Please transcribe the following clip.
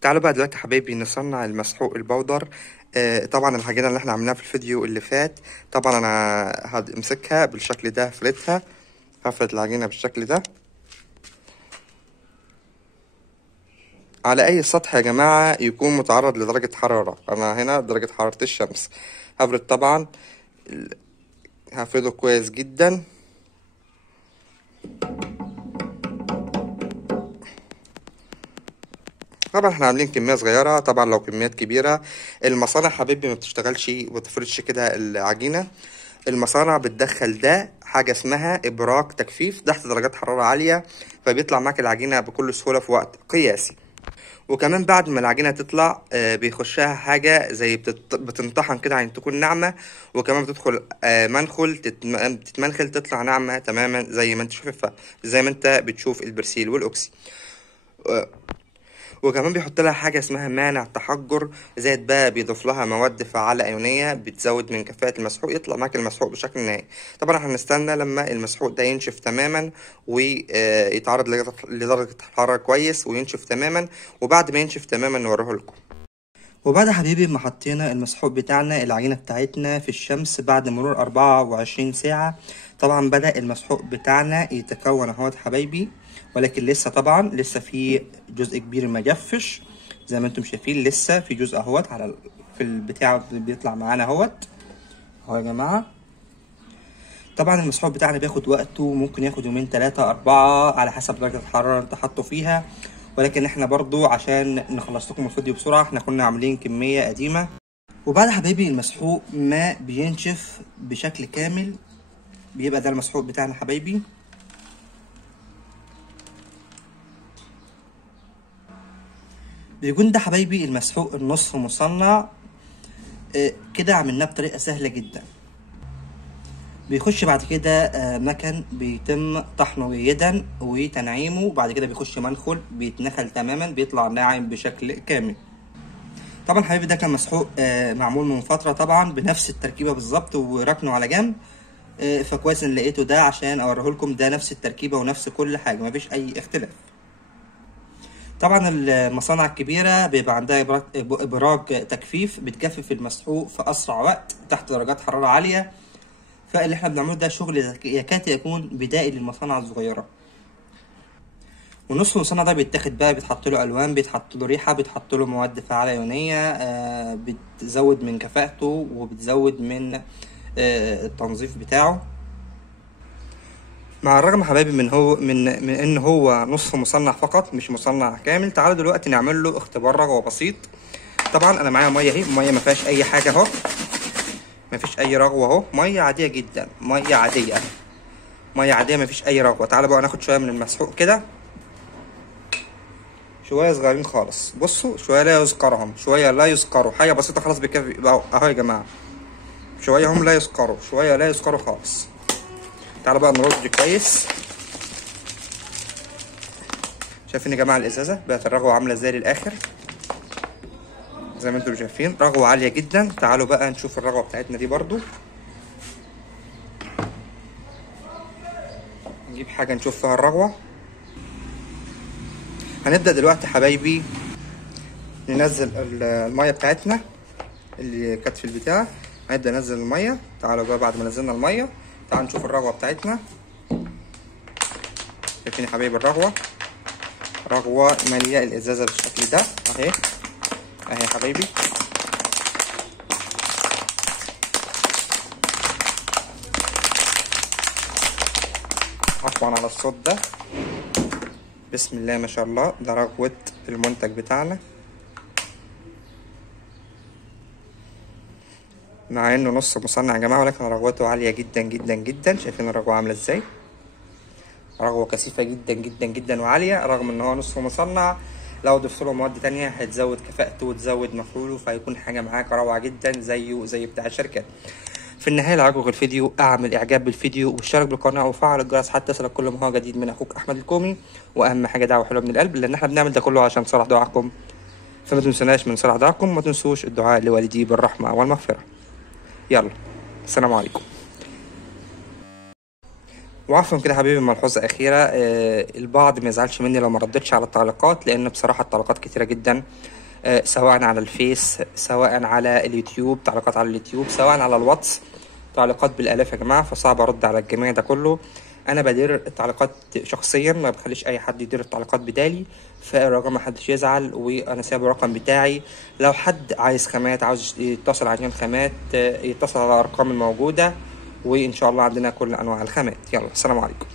تعالوا بقى دلوقتي حبايبي نصنع المسحوق البودر. طبعا العجينة اللي احنا عملناها في الفيديو اللي فات. طبعا انا همسكها بالشكل ده، هفردها. هفرد العجينة بالشكل ده على اي سطح يا جماعة يكون متعرض لدرجة حرارة. انا هنا درجة حرارة الشمس. هفرد طبعا، هفرده كويس جدا. طبعا احنا عاملين كمية صغيرة، طبعا لو كميات كبيرة المصانع حبيبي ما بتشتغلش وتفردش كده العجينة. المصانع بتدخل ده حاجة اسمها إبراج تجفيف تحت درجات حرارة عالية، فبيطلع معاك العجينة بكل سهولة في وقت قياسي. وكمان بعد ما العجينة تطلع بيخشها حاجة زي بتنطحن كده عشان تكون ناعمة. وكمان بتدخل منخل تتمنخل تطلع ناعمة تماما زي ما انت شايفها، زي ما انت بتشوف البرسيل والأوكسي. وكمان بيحط لها حاجة اسمها مانع تحجر، زائد بقى بيضيف لها مواد فعالة أيونية بتزود من كفاءة المسحوق، يطلع معاك المسحوق بشكل نهائي. طبعا احنا هنستنى لما المسحوق ده ينشف تماما ويتعرض لدرجة حرارة كويس وينشف تماما، وبعد ما ينشف تماما نوريه لكم. وبعد حبيبي ما حطينا المسحوق بتاعنا العجينة بتاعتنا في الشمس بعد مرور 24 ساعة، طبعا بدأ المسحوق بتاعنا يتكون اهوت حبايبي، ولكن لسه طبعا لسه في جزء كبير ما جفش زي ما انتم شايفين. لسه في جزء اهوت على في البتاع بيطلع معانا اهوت اهو يا جماعة. طبعا المسحوق بتاعنا بياخد وقته، ممكن ياخد يومين 3 4 على حسب درجة الحرارة اللي انت حاطه فيها. ولكن احنا برضو عشان نخلص لكم الفيديو بسرعة احنا كنا عاملين كمية قديمة. وبعد حبايبي المسحوق ما بينشف بشكل كامل بيبقى ده المسحوق بتاعنا حبايبي. بيكون ده حبايبي المسحوق النصف مصنع. كده عملناه بطريقة سهلة جدا. بيخش بعد كده مكن بيتم طحنه جيدا وتنعيمه، وبعد كده بيخش منخل بيتنخل تماما بيطلع ناعم بشكل كامل. طبعا حبيبي ده كان مسحوق معمول من فترة طبعا بنفس التركيبة بالظبط وركنه على جنب. فكويس ان لقيته ده عشان اوريه لكم، ده نفس التركيبة ونفس كل حاجة مفيش اي اختلاف. طبعا المصانع الكبيرة بيبقى عندها ابراج تجفيف بتجفف المسحوق في اسرع وقت تحت درجات حرارة عالية. فاللي احنا بنعمله ده شغل يكاد يكون بدائي للمصانع الصغيرة. والنصف المصنع ده بيتاخد بقى بيتحط له الوان، بيتحط له ريحه، بيتحط له مواد فعاله ايونيه بتزود من كفاءته وبتزود من التنظيف بتاعه. مع الرغم حبايبي من ان هو نصف مصنع فقط مش مصنع كامل. تعالوا دلوقتي نعمل له اختبار رغوه بسيط. طبعا انا معايا ميه اهي، ميه ما فيهاش اي حاجه اهو، ما فيش اي رغوه اهو، ميه عاديه جدا، ميه عاديه، ميه عاديه ما فيش اي رغوه. تعالوا بقى ناخد شويه من المسحوق كده، شويه صغيرين خالص. بصوا شويه لا يذكرهم، شويه لا يذكروا، حاجه بسيطه خلاص بكفي اهو يا جماعه. شويه هم لا يذكروا، شويه لا يذكروا خالص. تعالوا بقى نرد كويس. شايفين يا جماعه الازازه بقت الرغوه عامله ازاي للاخر زي ما انتم شايفين، رغوه عاليه جدا. تعالوا بقى نشوف الرغوه بتاعتنا دي برضو، نجيب حاجه نشوف فيها الرغوه. هنبدا دلوقتي حبايبي ننزل الميه بتاعتنا اللي كانت في البتاع. هنبدا ننزل الميه. تعالوا بقى بعد ما نزلنا الميه تعالوا نشوف الرغوه بتاعتنا. شايفين يا حبايبي الرغوه، رغوه ماليه الازازه بالشكل ده اهي اهي يا حبايبي. عفوا على الصوت ده. بسم الله ما شاء الله، ده رغوه المنتج بتاعنا مع انه نص مصنع يا جماعه، ولكن رغوته عاليه جدا جدا جدا. شايفين الرغوه عامله ازاي؟ رغوه كثيفه جدا جدا جدا وعاليه، رغم ان هو نصف مصنع. لو ضفت له مواد تانية هتزود كفاءته وتزود مفعوله، فهيكون حاجه معاك روعه جدا زيه زي بتاع الشركات. في النهايه لو عجبك الفيديو اعمل اعجاب بالفيديو واشترك بالقناه وفعل الجرس حتى يصلك كل ما هو جديد من اخوك احمد الكومي. واهم حاجه دعوه حلوه من القلب، لان احنا بنعمل ده كله عشان صلاح دعائكم، فما تنسوناش من صلاح دعائكم، وما تنسوش الدعاء لوالدي بالرحمه والمغفره. يلا السلام عليكم. وعفوا كده حبيبي، ملحوظة أخيرة، البعض ما يزعلش مني لو ما ردتش على التعليقات، لأن بصراحة التعليقات كتيرة جدا، سواء على الفيس، سواء على اليوتيوب، تعليقات على اليوتيوب، سواء على الواتس، تعليقات بالآلاف يا جماعة، فصعب أرد على الجميع ده كله. أنا بدير التعليقات شخصيا، ما بخليش أي حد يدير التعليقات بدالي. فالرقم ما حدش يزعل، وأنا سايب الرقم بتاعي. لو حد عايز خامات، عاوز يتصل عشان خامات، يتصل على الأرقام الموجودة، وإن شاء الله عندنا كل أنواع الخامات. يلا، السلام عليكم.